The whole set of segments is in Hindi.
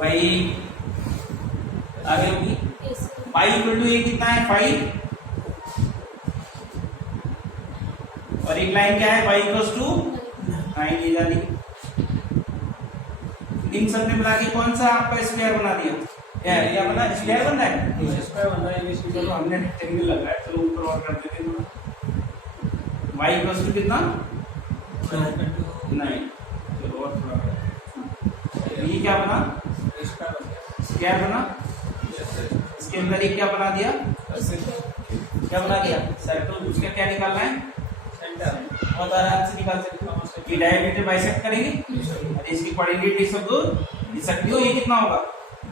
भाई आगे होगी पाई इक्वल टू ये कितना है 5 और एक लाइन क्या है पाई इक्वल टू 9 ये जानी इन सब ने मिला के कौन सा आपका स्क्वायर बना दिया या बना स्क्वायर बन रहा है स्क्वायर बन रहा है चलो हमने रेक्टेंगल लग रहा है चलो ऊपर और कर देते हैं थोड़ा y इक्वल टू कितना 9 चलो और थोड़ा ये क्या बना स्क्वायर बना इसके अंदर ये क्या बना दिया क्या बना दिया सर्कल उसका क्या निकालना है सेंटर बहुत आराम से निकाल सकते हो ये डायमीटर बाइसेक्ट करेंगे और इसकी कोऑर्डिनेट ये सब दो ये सकती हो ये कितना होगा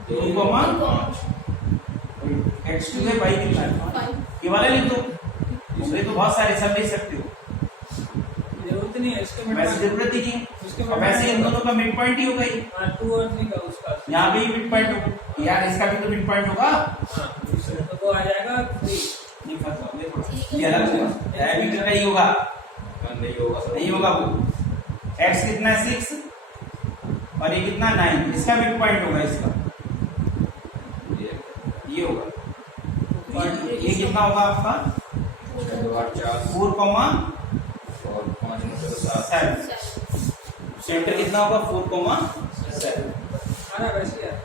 2, x2 है y कितना है ये वाला लिख दो इसमें तो बहुत सारे सब लिख सकते हो जरूरत नहीं है इसके वैसे जरूरत ही नहीं अब वैसे इन दोनों का मिड पॉइंट ही होगा ये 2 और 3 का उसका यहाँ पे ही मिड पॉइंट होगा यार इसका भी तो मिड पॉइंट होगा तो वो आ जाएगा 3 नहीं फंसा देखो ये अलग होगा डायमीटर का ही होगा नहीं होगा वो x कितना है 6 और ये कितना 9 इसका मिड पॉइंट होगा इसका ये होगा ये कितना होगा आपका 4,7 सेंटर कितना होगा 4,7 आना वैसे यार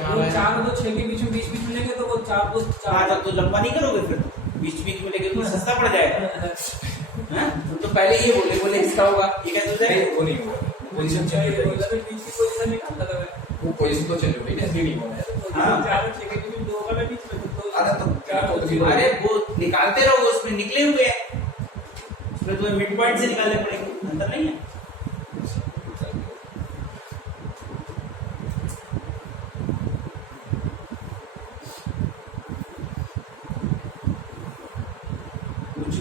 हाँ, वो 4 और 6 के बीच में लेंगे तो वो 4 को 4 तो लंबा नहीं करोगे फिर बीच में लेके तो सस्ता पड़ जाएगा हैं तो पहले ये बोले इसका होगा ये कैसे हो जाएगा वो नहीं होगा पोजीशन चेंज हो जाएगी बीच की पोजीशन निकालता था वो पोजीशन तो चेंज हो गई ना इसलिए नहीं होना है हाँ। 4 और 6 के बीच में 2 का बीच में तो अरे तो क्या तो अरे वो निकालते रहो उसमें निकले हुए हैं उसमें तो मिड पॉइंट से निकालने पड़ेंगे अंतर नहीं है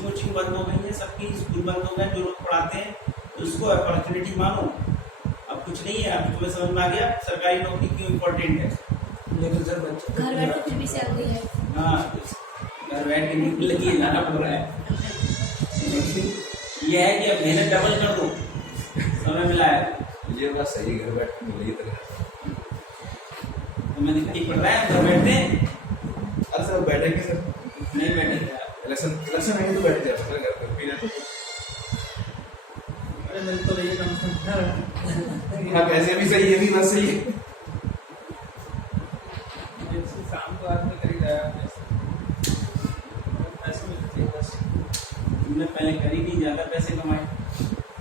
कोचिंग बंद हो गई है सबकी स्कूल बंद हो गए जो लोग पढ़ाते हैं तो उसको अपॉर्चुनिटी मानो अब कुछ नहीं है अब तुम्हें समझ में आ गया सरकारी नौकरी क्यों इम्पोर्टेंट है लेकिन सर बच्चे घर बैठे फिर भी सैलरी है हाँ घर बैठ के निकल लगी जाना पड़ रहा है लेकिन ये है कि अब मेहनत डबल कर दो समय मिला है ये बात सही घर बैठ के मिली तो तुम्हें दिक्कत पड़ रहा है घर बैठते अरे सर बैठेंगे सर नहीं बैठेंगे इलेक्शन नहीं तो बैठ जाए सर घर पर पीने अरे मिल तो रही है कम से कम हाँ कैसे भी सही है भी बस सही है शाम को आदमी खरीद आया पैसे मिलते हैं बस तुमने पहले करी नहीं ज्यादा पैसे कमाए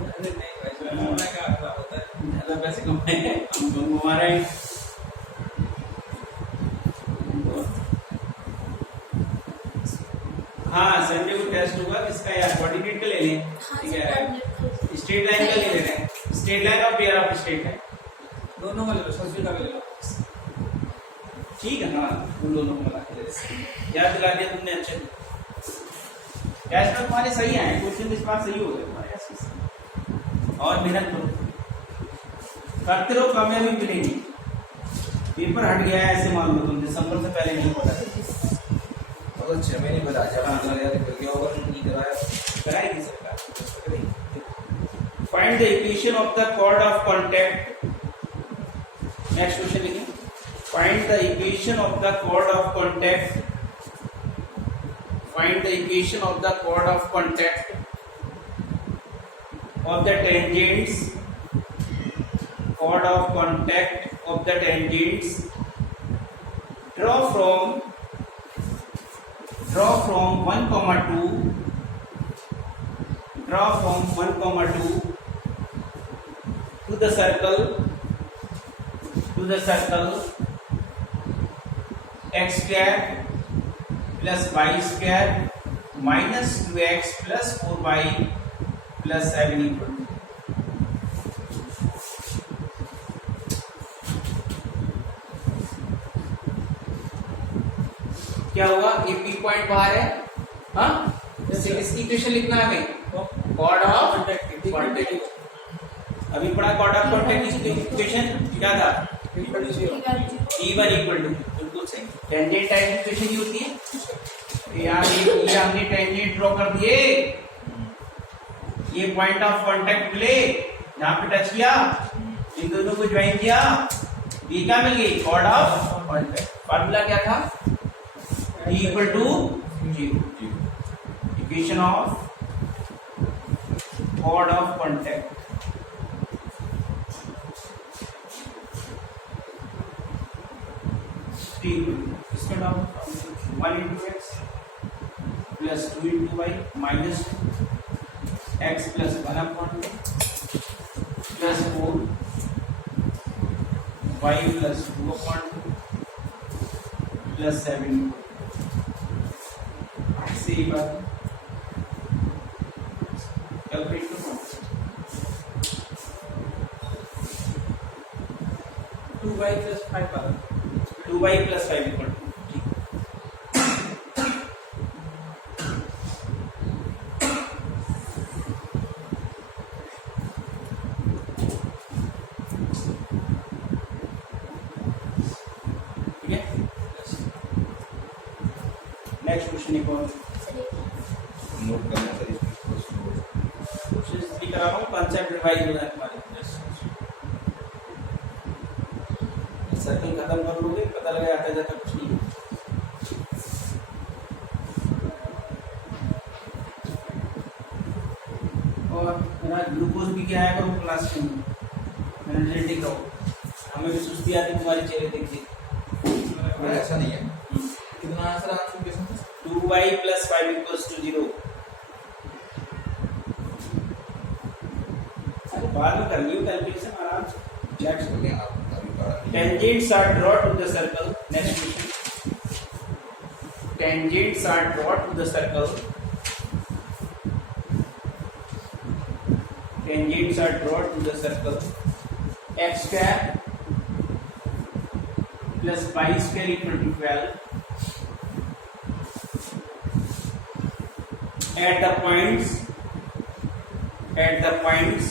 अरे नहीं भाई सोना का आंकड़ा होता है ज्यादा पैसे कमाए हम तो कमा रहे हैं हाँ संडे को टेस्ट होगा किसका यार कोऑर्डिनेट का ले लें ठीक है स्ट्रेट लाइन का ले ले रहे हैं स्ट्रेट लाइन और पेयर ऑफ स्ट्रेट है दोनों का ले लो सब्जी का भी ले लो ठीक है हाँ उन दोनों को मिला के ले लें। याद दिला दिया तुमने अच्छे टेस्ट में तुम्हारे सही आए क्वेश्चन इस बार सही हो गए तुम्हारे ऐसे से। और मेहनत करो करते रहो कामयाबी मिलेगी पेपर हट गया है ऐसे मान लो तुम दिसंबर से पहले नहीं पता अगर 6 महीने बाद आ जाए तो यार क्या होगा नहीं कराया कराएगी सरकार find the equation of the chord of contact next question लिखिए find the equation of the chord of contact find the equation of the chord of contact of the tangents chord of contact of the tangents draw from 1, 2 draw from 1, 2 to the circle x square plus y square minus 2x plus 4y plus 7 equal to क्या हुआ ये पी पॉइंट बाहर है हाँ इसकी इक्वेशन लिखना है हमें कॉर्ड ऑफ कॉन्टैक्ट अभी पढ़ा कॉर्ड ऑफ कॉन्टैक्ट इक्वेशन क्या था E1 इक्वल टू बिल्कुल सही टेंजेंट टाइप इक्वेशन ही होती है यार ये हमने टेंजेंट ड्रॉ कर दिए ये पॉइंट ऑफ कांटेक्ट मिले यहाँ पे टच किया, इन दोनों को ज्वाइन किया, ये क्या मिल गई? Cord of contact. फार्मूला क्या था? E equal to 0, equation of chord of contact. इसमें डालो 1 into x plus 2 into y minus x plus 1 upon 2 plus 4 y plus 2 upon 2 plus 7 ऐसे ही बात कैलकुलेट करो 2y plus 5 आ रहा है। 2y plus 5 equal to ठीक है। नेक्स्ट क्वेश्चन एक और नोट करना सर इसको। कोशिश भी करा रहा हूँ, कॉन्सेप्ट रिवाइज हो जाए हमारे। सर्कल खत्म कर लोगे, पता लगा आता जाता कुछ नहीं है। और मेरा ग्लूकोज भी क्या आया करो क्लास में, एनर्जेटिक रहो। हमें भी सुस्ती आती तुम्हारे चेहरे देख के। ऐसा नहीं है। कितना आंसर आंसर क्वेश्चन था? 2y plus 5 equals to 0। अरे बाद में कर लियो कैलकुलेशन आराम से। चेक कर लें आप अभी पढ़ा। Tangents are drawn to the circle. Next question. Tangents are drawn to the circle. Tangents are drawn to the circle. X square plus y square equal to 12. At the points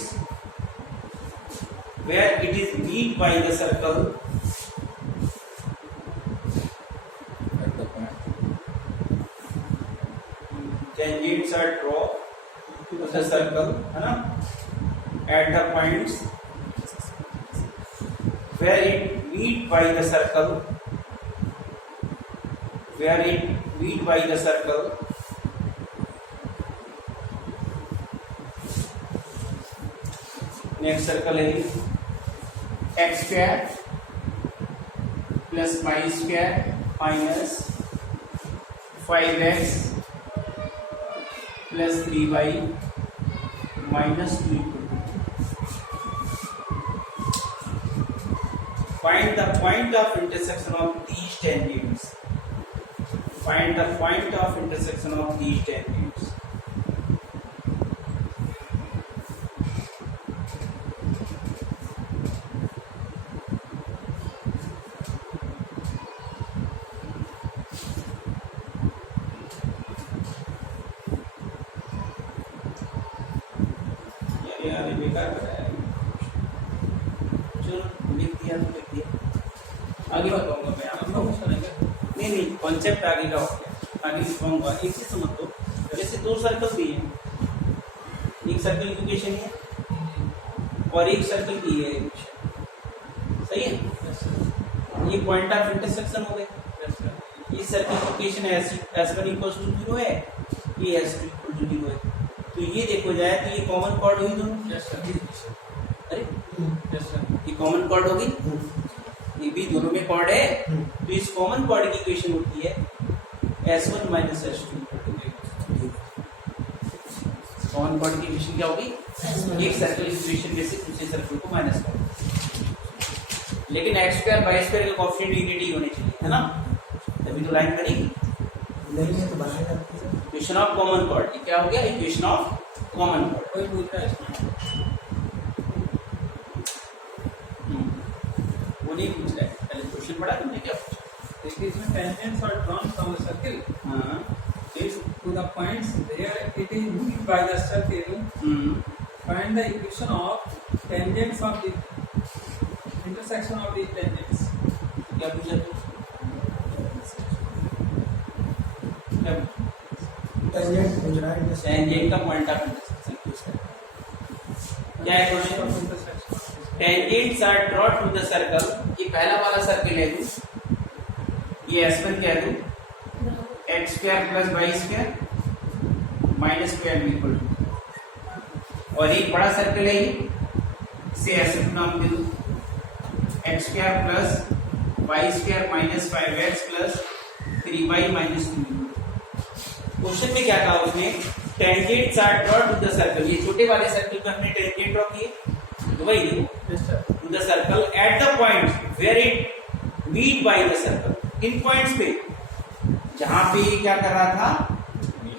where it is meet by the circle, tangents are drawn to the circle, है ना? At the points where it meet by the circle, next circle है x square plus y square minus 5x plus 3y minus 2 equal to 2. Find the point of intersection of these tangents. Find the point of intersection of these tangents. यार बेकार बताया। चलो लिख दिया तो लिख दिया, आगे बताऊंगा मैं। आपको नहीं कॉन्सेप्ट आगे का हो गया, आगे लिखवाऊंगा। एक चीज समझ लो, जैसे दो सर्कल दिए हैं, एक सर्कल की इक्वेशन है और एक सर्कल की है इक्वेशन, सही है। ये पॉइंट ऑफ इंटरसेक्शन हो गए। ये सर्कल की इक्वेशन S1 equals to 0 है, ये S2 equal to 0 है। तो ये देखो जाए तो ये कॉमन कॉर्ड हुई दोनों। अरे ये कॉमन कॉर्ड होगी, ये भी दोनों में कॉर्ड है। तो इस कॉमन कॉर्ड की इक्वेशन होती है S1 minus S2। Common chord की इक्वेशन क्या होगी? एक सर्कल इक्वेशन में से दूसरे सर्कल को माइनस करो। लेकिन x स्क्वायर y स्क्वायर के कोएफिशिएंट यूनिटी होने चाहिए, है ना? तभी तो लाइन बनेगी। इक्वेशन ऑफ कॉमन कॉर्ड, ये क्या हो गया? Equation of common chord. कोई पूछ रहा है वो नहीं पूछ रहा है, पहले क्वेश्चन पढ़ा तुमने क्या पूछा? देखिए इसमें tangents are drawn from the circle हाँ to the points where it is moved by the circle. Find the equation of tangents of the intersection of the tangents. क्या पूछा तू? टेंजेंट का पॉइंट ऑफ इंटरसेक्शन पूछा है। क्या है question? Tangents are drawn to the circle, ये पहला वाला सर्कल है दूं, ये S1 कह दूं, x square plus y square minus square equal to, और एक बड़ा सर्कल है ये, इसे S2 नाम दे दूं, x square plus y square minus 5x plus 3y minus 2। Question में क्या कहा उसने? Tangents are drawn to the circle, ये छोटे वाले सर्कल पे हमने टेंजेंट ड्रॉ किए, तो वही देखो to the circle at the point where it meet by the circle, इन पॉइंट्स पे जहां पे ये क्या कर रहा था,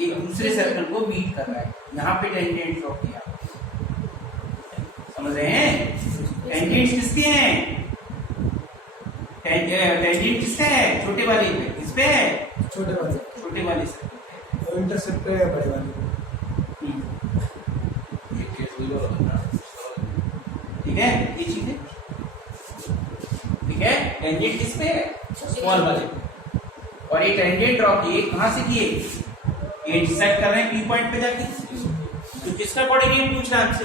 एक दूसरे सर्कल को मीट कर रहा है, यहां पे टेंजेंट ड्रॉ किया। समझ रहे हैं? टेंजेंट किसके हैं? टेंजेंट किसका है? छोटे वाले पे, किस पे है? छोटे वाले छोटे वाले सर्कल, और इंटरसेप्ट है बड़े वाले। ये केस हुई और होता है। ठीक है, ये चीज है, ठीक है। टेंजेंट किस पे है? स्मॉल वाले, और ये टेंजेंट ड्रॉ किए, कहां से किए? ये इंटरसेक्ट कर रहे हैं पी पॉइंट पे जाके, तो किसका कोऑर्डिनेट पूछ रहा है हमसे?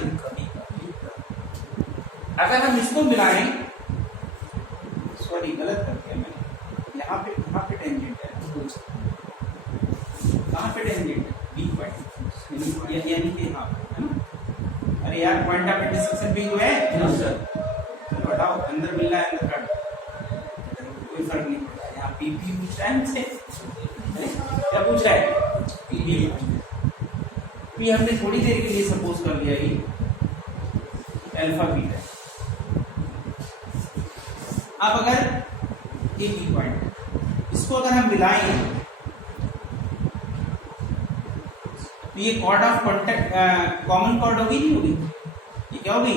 अगर हम इसको मिलाएं, सॉरी गलत कर दिया मैंने, यहाँ पे टेंजेंट है, कहाँ पे टेंजेंट है? बी पॉइंट, यानी कि यहाँ पे, है ना? अरे यार पॉइंट ऑफ इंटरसेक्शन भी हुआ है, चलो हटाओ, अंदर मिल रहा है अंदर काट, कोई फर्क नहीं पड़ता। यहाँ पी पूछ रहा है हमसे, क्या पूछ रहा है? पी हमने थोड़ी देर के लिए सपोज कर लिया ये अल्फा बीटा। अब अगर ये बी पॉइंट, इसको अगर हम मिलाएं तो ये chord of contact common chord होगी, नहीं होगी? ये क्या होगी?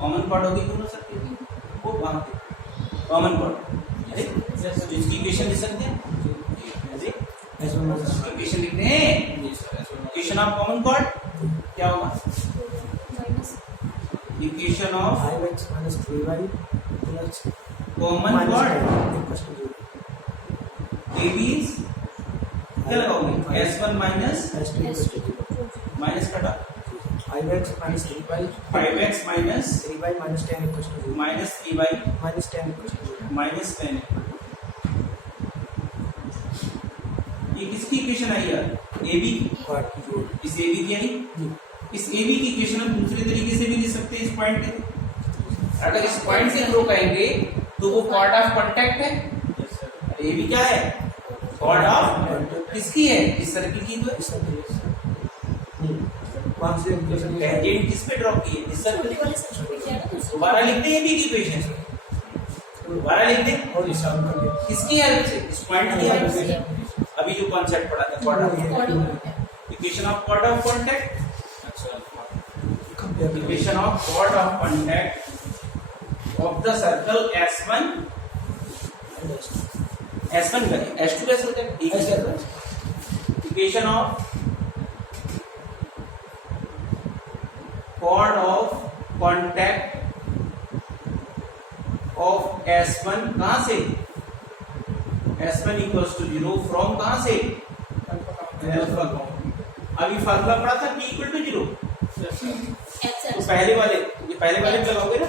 कॉमन कॉर्ड होगी दोनों सर्कल की, वो वहां पे कॉमन कॉर्ड। इसकी इक्वेशन लिख सकते हैं, इक्वेशन लिखते हैं, इक्वेशन ऑफ कॉमन कॉर्ड क्या होगा? Equation of 5x minus 3y plus common minus chord 10 equals to 0. AB is क्या लगाओगे? S1 minus S2 equals to 0. Minus कटा 5x minus 3y 5x minus 3y minus 10 equals to 0. Minus 3y Minus 10 equals to 0. Minus 10। ये किसकी इक्वेशन आई यार? AB की। Quad की जोड़। इस AB की आई, जी। इस AB की इक्वेशन हम दूसरे तरीके से भी लिख सकते हैं, इस पॉइंट पे। अगर इस पॉइंट से ड्रॉ करेंगे तो वो कॉर्ड ऑफ कांटेक्ट है, AB क्या है? कॉर्ड ऑफ किसकी है? इस सर्किल की। तो इस सर्कल वहां से इक्वेशन टेंजेंट किस पे ड्रॉ की है? इस सर्किल। दोबारा लिखते हैं AB की इक्वेशन, दोबारा लिखते हैं, और इस सॉल्व कर लिया। किसकी हेल्प से? इस पॉइंट की हेल्प से। अभी जो कॉन्सेप्ट पढ़ा था, chord of equation of chord of contact, compare कर equation of chord of contact of the circle S1 करें, S2 कैसे होता है? एक ही है। Equation of chord of contact of S1 कहां से? S1 equals to 0 from कहां से? अल्फा। अभी फार्मूला पढ़ा था P equal to 0, तो पहले वाले, ये पहले वाले पे लगाओगे ना,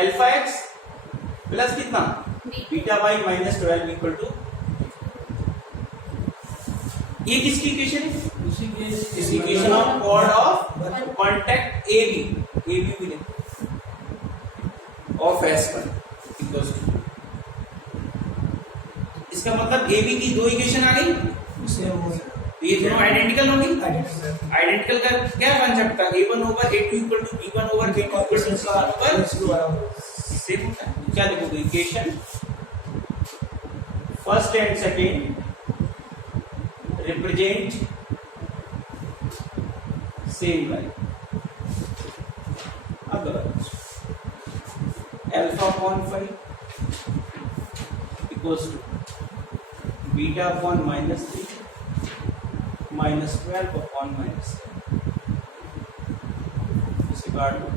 अल्फा x प्लस कितना? Beta y minus 12 equal to, ये किसकी इक्वेशन है? इस equation of chord of contact AB मिले ऑफ S1 इक्वल्स टू, इसका मतलब AB की दो इक्वेशन आ गई, तो ये दोनों आइडेंटिकल होंगी। आइडेंटिकल का क्या कॉन्सेप्ट था? A1 over A2 equal to B1 over B2 equal to C1 over same होता है। क्या देखोगे? Equation first and second represent same line. अब alpha upon 5 equals to beta upon -3 minus 12 upon -7, इसे काट लो।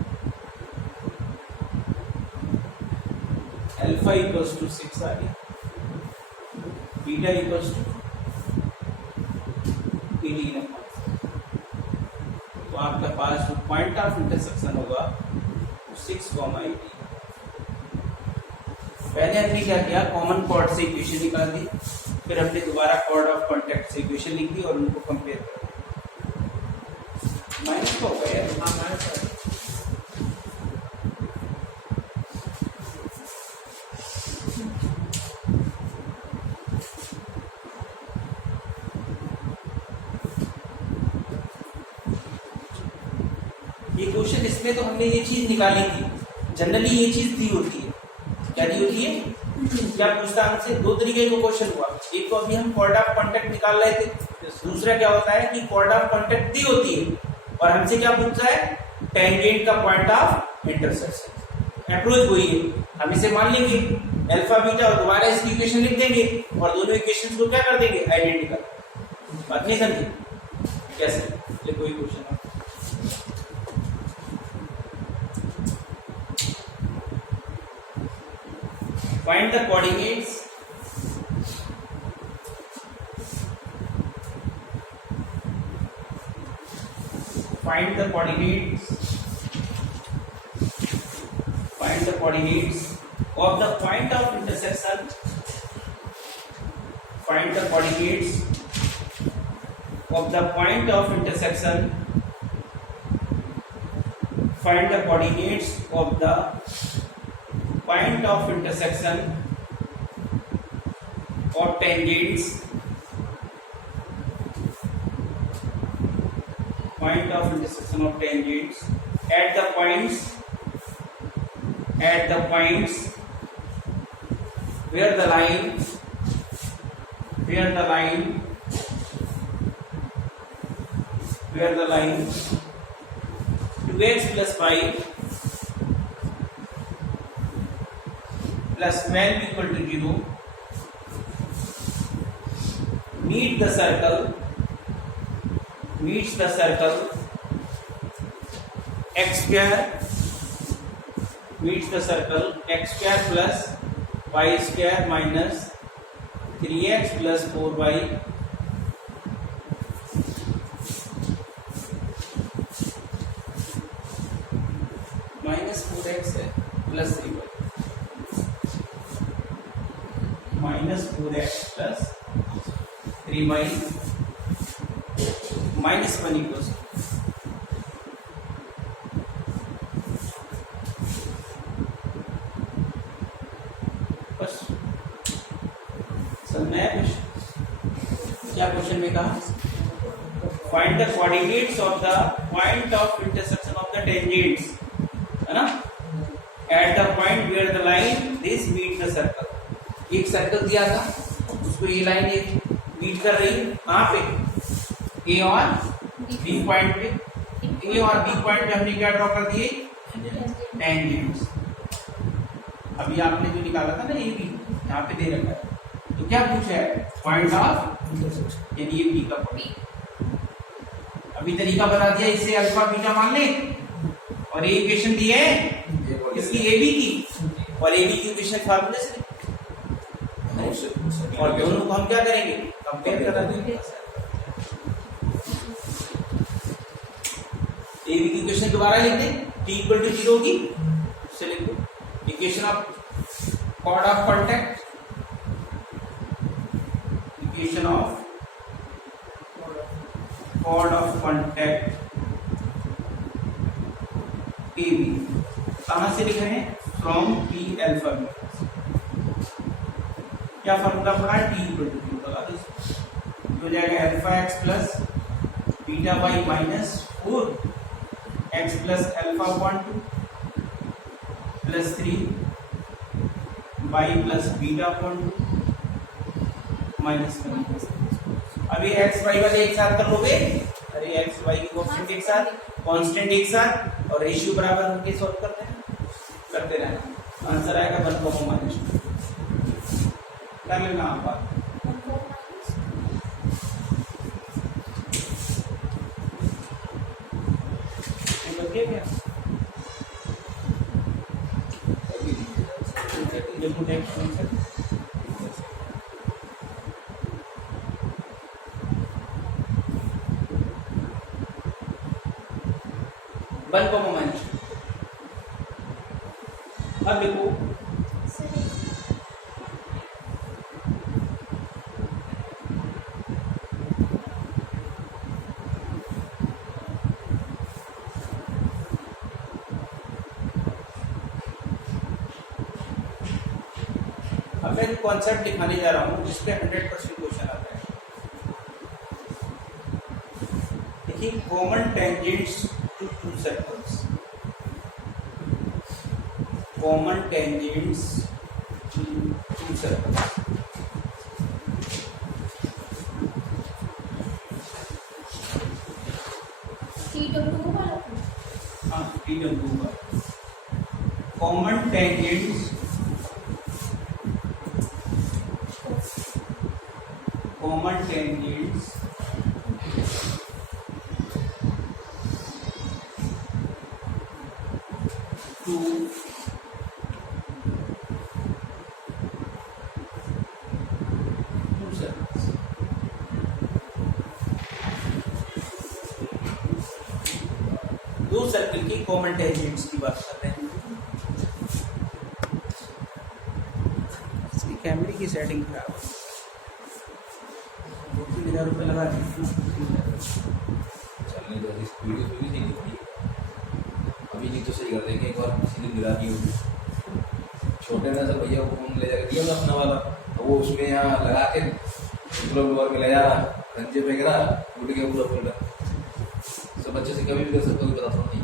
अल्फा इक्वल्स टू 6 आ गया, बीटा इक्वल्स टू 18 अपॉन, तो आपके पास जो पॉइंट ऑफ इंटरसेक्शन होगा 6,80। पहले हमने क्या किया, कॉमन कॉर्ड से इक्वेशन निकाल दी, फिर हमने दोबारा कॉर्ड ऑफ कॉन्टैक्ट से इक्वेशन लिख दी और उनको कंपेयर कर दिया। माइनस तो हो गया यार। हाँ माइनस है। ये क्वेश्चन इसमें तो हमने ये चीज निकाली थी, जनरली ये चीज दी होती है। क्या दी होती है? क्या पूछता हमसे? दो तरीके का क्वेश्चन हुआ, एक तो अभी हम कॉर्ड ऑफ कॉन्टैक्ट निकाल रहे थे, दूसरा क्या होता है कि कॉर्ड ऑफ कॉन्टैक्ट दी होती है और हमसे क्या पूछता है, टेंजेंट का पॉइंट ऑफ इंटरसेक्शन। अप्रोच वही है, हम इसे मान लेंगे अल्फा बीटा और दोबारा इसकी इक्वेशन लिख देंगे और दोनों इक्वेशंस को क्या कर देंगे, आइडेंटिकल। बात नहीं समझी कैसे? कोई question find the coordinates find the coordinates of the point of intersection find the coordinates of the point of intersection find the coordinates of the point of intersection of tangents point of intersection of tangents at the points where the line 2x plus 5 plus 12 equal to 0 meets the circle x square plus y square minus 3x plus 4y minus 4x plus 3y minus 4x plus 3y minus 1 equals बस। सब नया क्वेश्चन, क्या क्वेश्चन में कहा, find the coordinates of the point of intersection of the tangents, है ना, at the point where the line this meet the circle. एक सर्कल दिया था, उसको ये लाइन एक मीट कर रही है, कहाँ पे, ए और बी पॉइंट पे। ए और बी पॉइंट पे हमने क्या ड्रॉ कर दिए, टेंजेंट्स। अभी आपने जो निकाला था ना ए बी, यहाँ पे दे रखा है, तो क्या पूछा है, पॉइंट ऑफ इंटरसेक्शन, यानी ये बी का पॉइंट। अभी तरीका बता दिया, इससे अल्फा बीटा मान ले और ये इक्वेशन दी है इसकी ए बी की, और ए बी की इक्वेशन फार्मूले से, और दोनों को हम क्या करेंगे, कंपेयर करा देंगे। ए बी की इक्वेशन दोबारा लिख दें, t इक्वल टू 0 की, से लिख दो equation of chord of contact, equation of chord of contact A B कहां से लिख रहे हैं, फ्रॉम पी अल्फा बी। क्या फॉर्मूला पड़ा है, टी इक्वल टू 0 लगा दो, हो जाएगा alpha x plus beta y minus 4 x plus alpha 1 2 plus 3 y plus beta 1 2 minus 1। अभी एक्स वाई वाले एक साथ कर लोगे, अरे एक्स वाई की कांस्टेंट एक साथ, कांस्टेंट एक साथ और रेशियो बराबर होके सॉल्व करते रहना, आंसर आएगा 1 माइनस 2। कर लेना आप क्या 1, अब लिखो अब मैं जो कॉन्सेप्ट दिखाने जा रहा हूँ जिस पे 100% क्वेश्चन आता है। देखिए, common tangents to two circles, common tangents to two circles. हाँ, कॉमन टेंजेंट्स टू सर्कल्स। दो सर्कल की कॉमन टेंजेंट्स की बात कर रहे हैं। इसकी कैमरे की सेटिंग खराब है, 2-3 हज़ार रुपये लगा दी। चलने दो, इस वीडियो पे भी नहीं दिखती। अभी नहीं तो सही कर देंगे, एक बार किसी ने मिला दी होगी। छोटे में से भैया को फोन ले जाकर दिया ना अपना वाला, तो वो उसमें यहाँ लगा के ब्लोअर में ले जा रहा, रंजे पे गिरा, उठ गया पूरा फुल। सब बच्चे से कभी भी कर सकते हो, बताता हूँ नहीं।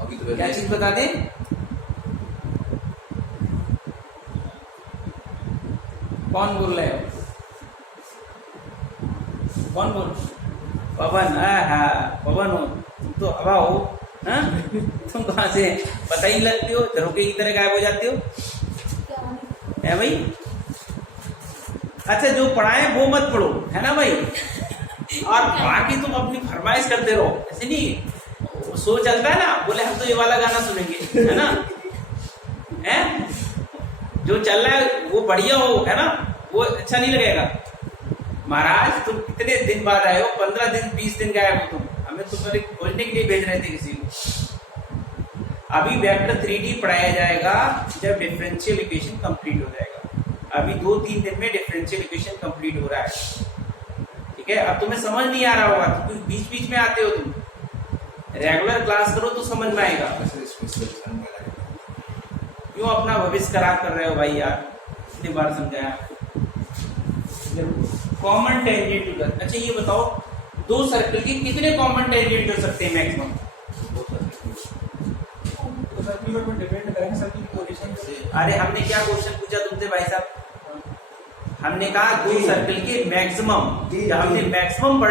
अभी तो क्या चीज बता दें? कौन बोल रहे हो? कौन बोल? पवन। हाँ, पवन हो तुम तो, हवा हो। हाँ, तुम कहाँ से पता ही लगती हो, झरोके की तरह गायब हो जाती हो है भाई। अच्छा, जो पढ़ाए वो मत पढ़ो, है ना भाई। और बाकी तुम अपनी फरमाइश करते रहो, ऐसे नहीं। शो चलता है ना, बोले हम तो ये वाला गाना सुनेंगे, है ना। है जो चल रहा है वो बढ़िया हो, है ना, वो अच्छा नहीं लगेगा। महाराज तुम कितने दिन बाद आए हो, 15 दिन 20 दिन गायब हो तुम, हमें तुम्हारे खोजने के लिए भेज रहे थे किसी को। अभी वेक्टर 3D पढ़ाया जाएगा जब डिफरेंशियल इक्वेशन कंप्लीट हो जाएगा। अभी 2-3 दिन में डिफरेंशियल इक्वेशन कंप्लीट हो रहा है, ठीक है। अब तुम्हें समझ नहीं आ रहा होगा तो बीच बीच में आते हो तुम, रेगुलर क्लास करो तो समझ में आएगा। क्यों अपना भविष्य खराब कर रहे हो भाई यार, इतनी बार समझाया। कॉमन टेंजेंट, अच्छा ये बताओ, दो सर्कल के कितने कॉमन टेंजेंट हो सकते हैं मैक्सिमम? तो सर्किल पर डिपेंड करेंगे सर्किल की पोजीशन से। अरे हमने क्या क्वेश्चन पूछा तुमसे भाई साहब? हमने कहा दो सर्कल के मैक्सिमम, हमने मैक्सिमम